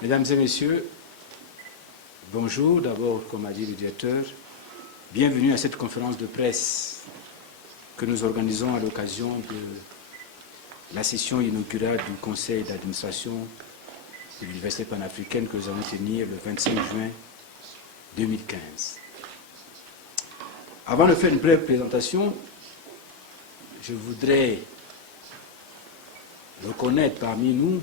Mesdames et messieurs, bonjour. D'abord, comme a dit le directeur, bienvenue à cette conférence de presse que nous organisons à l'occasion de la session inaugurale du Conseil d'administration de l'Université panafricaine que nous allons tenir le 25 juin 2015. Avant de faire une brève présentation, je voudrais reconnaître parmi nous,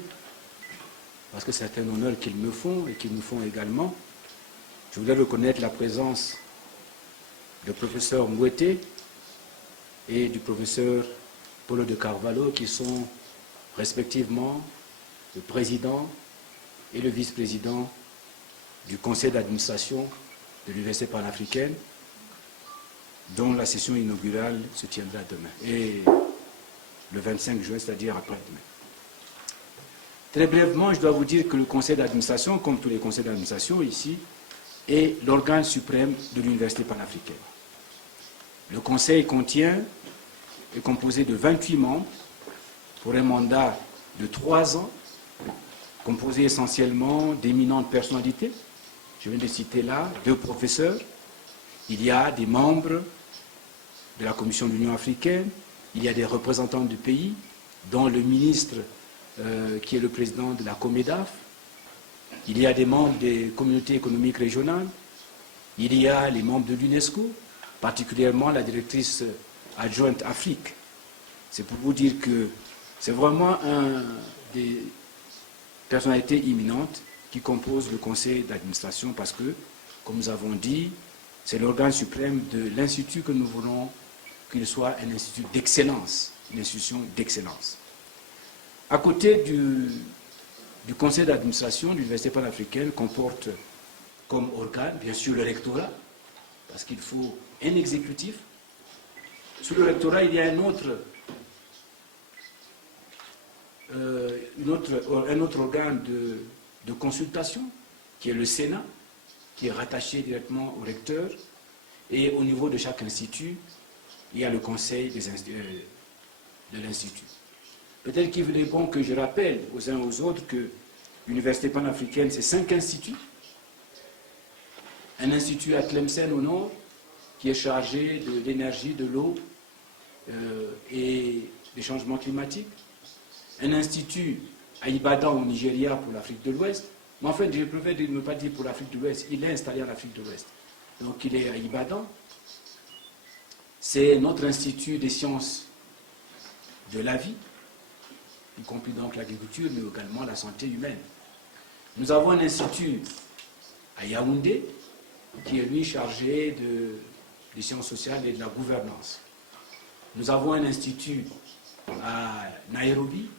parce que c'est un honneur qu'ils me font et qu'ils nous font également, je voudrais reconnaître la présence du professeur Mouete et du professeur Paulo de Carvalho, qui sont respectivement le président et le vice-président du conseil d'administration de l'Université panafricaine, dont la session inaugurale se tiendra demain, et le 25 juin, c'est-à-dire après-demain. Très brièvement, je dois vous dire que le conseil d'administration, comme tous les conseils d'administration ici, est l'organe suprême de l'Université panafricaine. Le conseil est composé de 28 membres pour un mandat de 3 ans, composé essentiellement d'éminentes personnalités. Je viens de citer là 2 professeurs. Il y a des membres de la Commission de l'Union africaine, il y a des représentants du pays, dont le ministre qui est le président de la COMEDAF, il y a des membres des communautés économiques régionales, il y a les membres de l'UNESCO, particulièrement la directrice adjointe Afrique. C'est pour vous dire que c'est vraiment des personnalités imminentes qui composent le conseil d'administration parce que, comme nous avons dit, c'est l'organe suprême de l'institut que nous voulons qu'il soit un institut d'excellence, une institution d'excellence. À côté du conseil d'administration, l'Université panafricaine comporte comme organe, bien sûr, le rectorat, parce qu'il faut un exécutif. Sous le rectorat, il y a un autre organe de consultation, qui est le Sénat, qui est rattaché directement au recteur. Et au niveau de chaque institut, il y a le conseil de l'institut. Peut-être qu'il est bon que je rappelle aux uns aux autres que l'Université panafricaine, c'est 5 instituts. Un institut à Tlemcen au nord, qui est chargé de l'énergie, de l'eau et des changements climatiques. Un institut à Ibadan au Nigeria pour l'Afrique de l'Ouest. Mais en fait, je préfère ne pas dire pour l'Afrique de l'Ouest, il est installé en Afrique de l'Ouest. Donc il est à Ibadan. C'est notre institut des sciences de la vie, y compris donc l'agriculture, mais également la santé humaine. Nous avons un institut à Yaoundé, qui est lui chargé des sciences sociales et de la gouvernance. Nous avons un institut à Nairobi,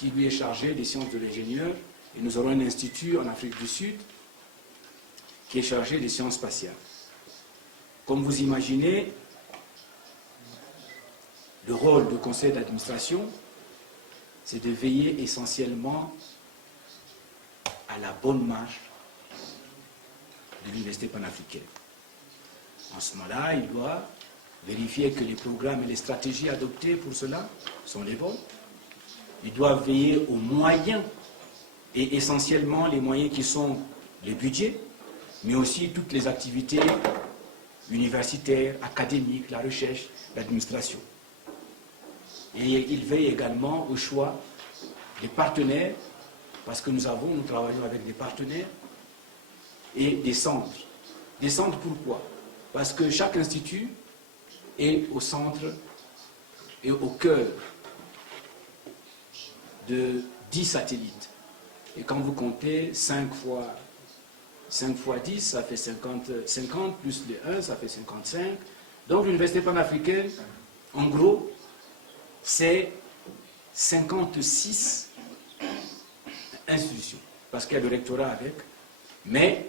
qui lui est chargé des sciences de l'ingénieur, et nous aurons un institut en Afrique du Sud, qui est chargé des sciences spatiales. Comme vous imaginez, le rôle du conseil d'administration, c'est de veiller essentiellement à la bonne marche de l'Université panafricaine. En ce moment-là, il doit vérifier que les programmes et les stratégies adoptées pour cela sont les bons. Il doit veiller aux moyens, et essentiellement les moyens qui sont les budgets, mais aussi toutes les activités universitaires, académiques, la recherche, l'administration. Et il veille également au choix des partenaires, parce que nous travaillons avec des partenaires, et des centres. Des centres pourquoi? Parce que chaque institut est au centre et au cœur de 10 satellites. Et quand vous comptez 5 fois 10, ça fait 50, plus les 1, ça fait 55. Donc l'Université panafricaine, en gros, c'est 56 institutions, parce qu'il y a le rectorat avec, mais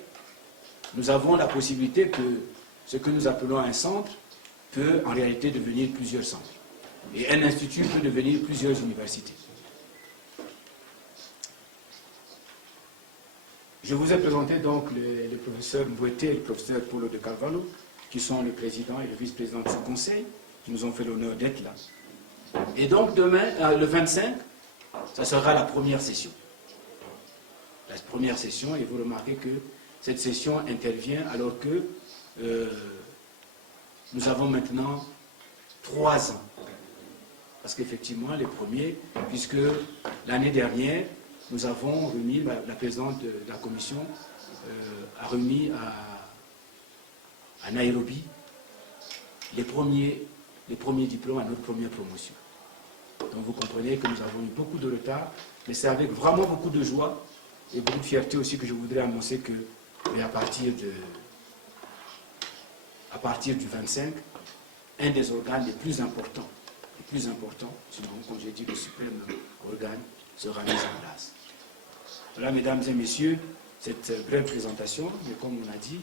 nous avons la possibilité que ce que nous appelons un centre peut en réalité devenir plusieurs centres. Et un institut peut devenir plusieurs universités. Je vous ai présenté donc le professeur Mouete et le professeur Paulo de Carvalho, qui sont le président et le vice-président de ce conseil, qui nous ont fait l'honneur d'être là. Et donc demain, le 25, ça sera la première session. la première session, et vous remarquez que cette session intervient alors que nous avons maintenant 3 ans. Parce qu'effectivement, les premiers, puisque l'année dernière, nous avons remis, la présidente de la commission a remis à Nairobi les premiers diplômes à notre première promotion. Donc vous comprenez que nous avons eu beaucoup de retard, mais c'est avec vraiment beaucoup de joie et beaucoup de fierté aussi que je voudrais annoncer que à partir du 25, un des organes les plus importants, sinon, comme j'ai dit, le suprême organe sera mis en place. Voilà, mesdames et messieurs, cette brève présentation, mais comme on a dit,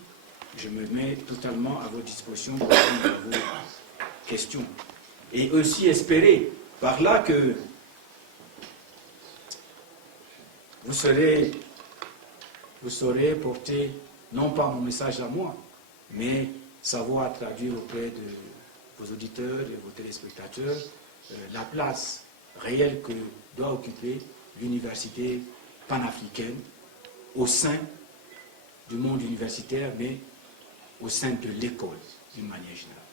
je me mets totalement à votre disposition pour répondre à vos questions. Et aussi espérer par là que vous saurez porter, non pas mon message à moi, mais savoir traduire auprès de vos auditeurs et vos téléspectateurs la place réelle que doit occuper l'université panafricaine au sein du monde universitaire, mais au sein de l'école d'une manière générale.